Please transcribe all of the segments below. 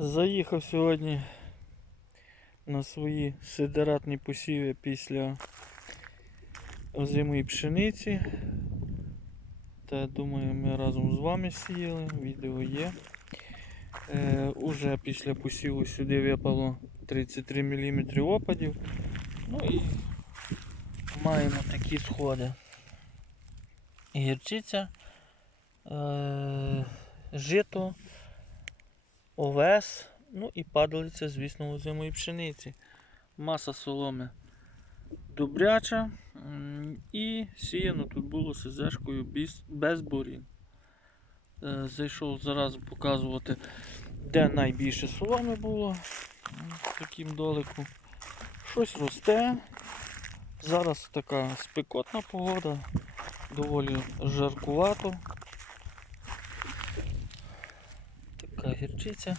Заїхав сьогодні на свої сидератні посіви після озимої пшениці. Та думаю, ми разом з вами сіяли, відео є. Е, уже після посіву сюди випало 33 мм опадів. Ну і маємо такі сходи. Гірчиця, е, жито, овес, ну і падалиця, звісно, озимої пшениці. Маса соломи добряча. І сіяно тут було СЗшкою без, бурін. Е, Зайшов зараз показувати, де найбільше соломи було таким долику. Щось росте. Зараз така спекотна погода, доволі жаркувато. Така гірчиця.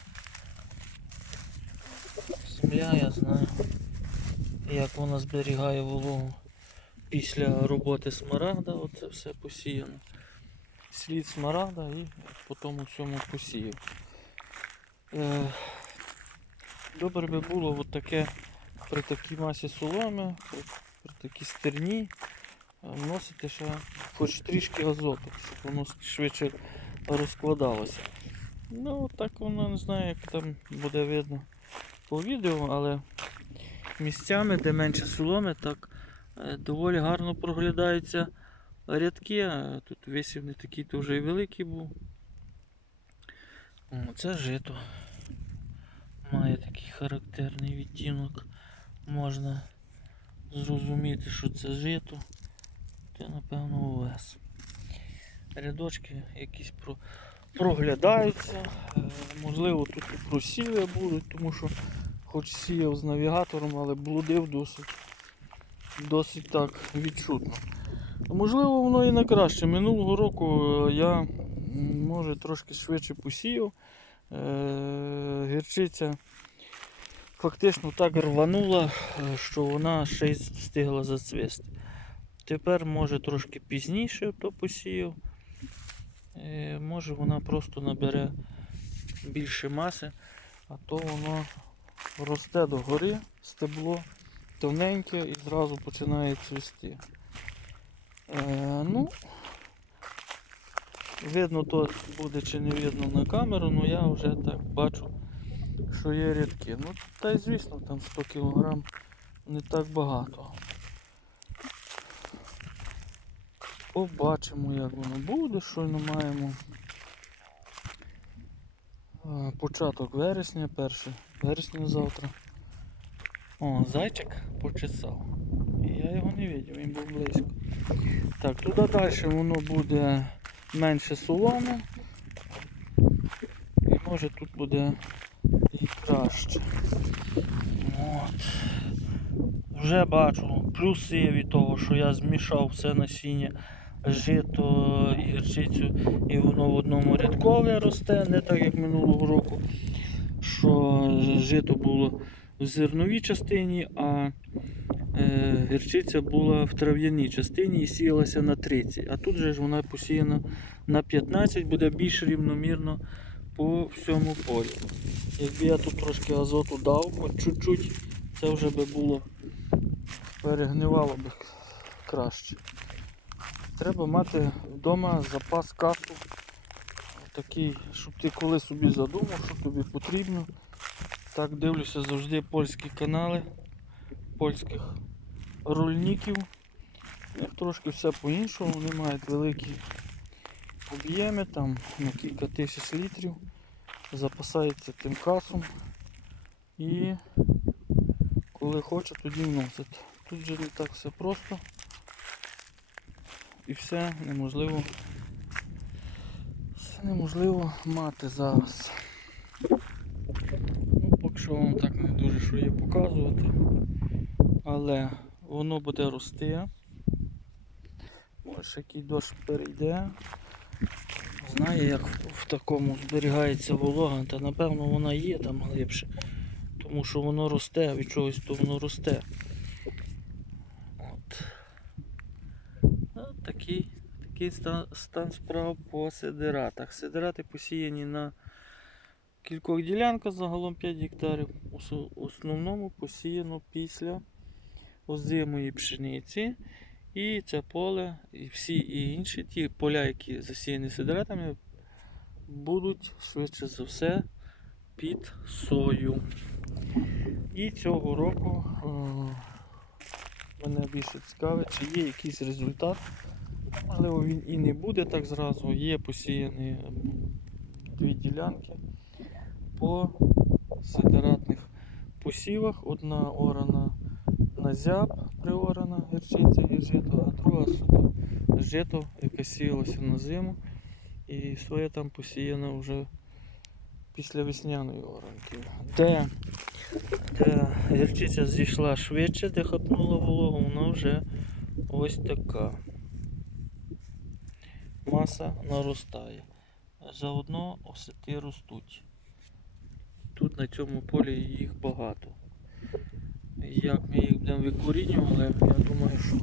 Земля, я знаю, як вона зберігає вологу після роботи смарагда, оце все посіяно. Слід смарагда і потім у цьому посіяв. Е, добре би було от таке при такій масі соломи, при, при такій стерні е, вносити ще хоч трішки азоту, щоб воно швидше розкладалося. Ну, так воно не знаю, як там буде видно по відео, але місцями, де менше соломи, так е, доволі гарно проглядаються рядки. Тут висів не такий вже і великий був. Це жито. Має такий характерний відтінок. Можна зрозуміти, що це жито. Це напевно овес. Рядочки якісь про... проглядаються. Е, Можливо, тут і просіви будуть, тому що хоч сіяв з навігатором, але блудив досить, досить так відчутно. Можливо, воно і на краще. Минулого року е, я може трошки швидше посіяв. Е, Гірчиця фактично так рванула, що вона ще й встигла зацвісти. Тепер може трошки пізніше то посіяв. Е, Може вона просто набере більше маси, а то воно росте догори, стебло тоненьке і зразу починає цвісти. Е, ну, видно то буде чи не видно на камеру, але я вже так бачу, що є рідки. Ну, та й звісно, там 100 кг не так багато. Побачимо, як воно буде, щойно маємо. Початок вересня, 1 вересня завтра. О, зайчик почесав. Я його не бачив, він був близько. Так, туди далі воно буде менше соломи. І може тут буде і краще. От. Вже бачу плюси від того, що я змішав все насіння, жито і гірчицю, і воно в одному рядкове росте, не так як минулого року, що жито було в зерновій частині, а е, гірчиця була в трав'яній частині і сіялася на 30. А тут же ж вона посіяна на 15, буде більш рівномірно по всьому полі. Якби я тут трошки азоту дав, хоч чуть-чуть, це вже би було перегнивало б краще. Треба мати вдома запас кафу. Такий, щоб ти коли собі задумав, що тобі потрібно. Так дивлюся завжди польські канали польських рульників. У трошки все по-іншому, вони мають великі об'єми, там на кілька тисяч літрів, запасаються тим касом і коли хоче, тоді вносять. Тут же не так все просто і все неможливо. Все неможливо мати зараз. Ну, поки що вам так не дуже що є показувати. Але воно буде рости. Ще який дощ перейде. Знає, як в такому зберігається волога, та напевно вона є там глибше. Тому що воно росте, від чогось то воно росте. От. От такий, такий стан, справ по сидератах. Сидерати посіяні на кількох ділянках, загалом 5 гектарів. У основному посіяно після озимої пшениці. І це поле, і всі і інші ті поля, які засіяні сидератами, будуть швидше за все під сою. І цього року е, мене більше цікавить, чи є якийсь результат. Можливо, він і не буде так зразу. Є посіяні дві ділянки по сидератних посівах. Одна орана на зяб приорана гірчиця і жито, а друга суто жито, яке сіялося на зиму. І своє там посіяно вже після весняної оранки. Де, де гірчиця зійшла швидше, де хапнула вологу, вона вже ось така. Маса наростає. Заодно осети ростуть. Тут на цьому полі їх багато. Як ми їх будемо викорінювати, я думаю, що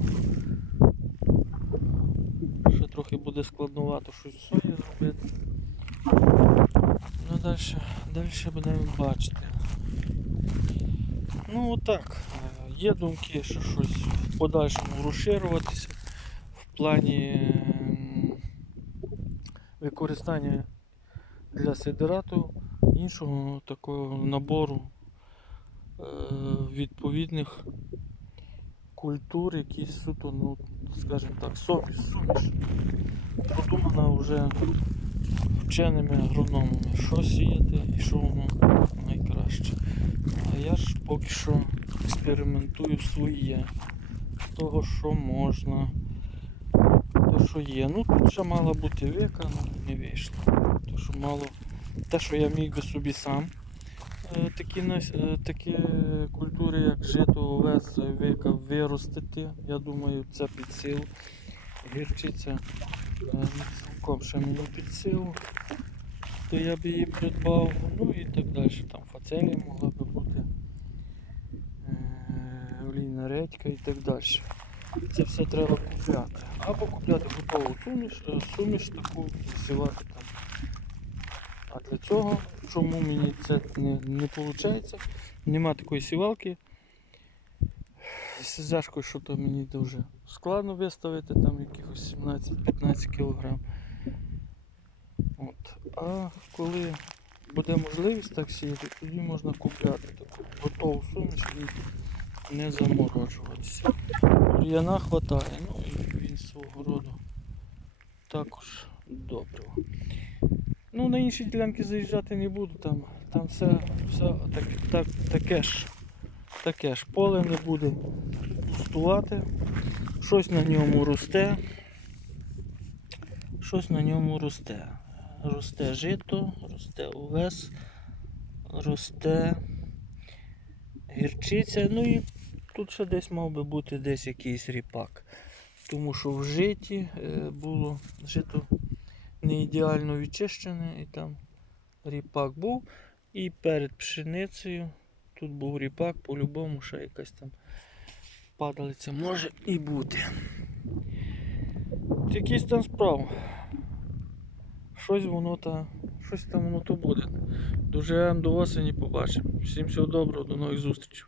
ще трохи буде складновато щось сої зробити. Ну далі, далі будемо бачити. Ну отак. Е, Є думки, що щось в подальшому розширюватися в плані використання для сидерату іншого такого набору е, відповідних культур, які суто, ну, скажімо так, суміш, суміш. Продумана вже вченими агрономами, що сіяти і що воно найкраще. А я ж поки що експериментую своє. З того, що можна. Те, що є. Ну тут ще мала бути века, але не вийшло. То, що мало. Те, що я міг би собі сам. е, Такі, е, такі культури, як жито, овес, вика виростити. Я думаю, це під силу. Гірчиця е, цілком ще мені під силу. То я б її придбав. Ну і так далі. Там фацелія могла би бути. Олійна редька і так далі. Це все треба купляти. Або купляти готову суміш, е, суміш таку засівати там. А для цього, чому мені це не, не виходить, нема такої сівалки. З зашкою, що то мені дуже складно виставити, там якихось 17-15 кг. От. А коли буде можливість так сіяти, тоді можна купляти таку готову суміш не заморожуватися. Бур'яна хватає, ну і він свого роду також доброго. Ну, на інші ділянки заїжджати не буду, там, там все, все так, так, таке ж. Таке ж поле не буде пустувати. Щось на ньому росте. Щось на ньому росте. Росте жито, росте овес, росте гірчиця. Ну і тут ще десь мав би бути десь якийсь ріпак. Тому що в житі е, було жито не ідеально відчищене, і там ріпак був. І перед пшеницею тут був ріпак, по-любому ще якась там падалиця може і бути. Якийсь там справ. Щось воно та, щось там воно то буде. Доживемо до осені, побачимо. Всім всього доброго, до нових зустрічей.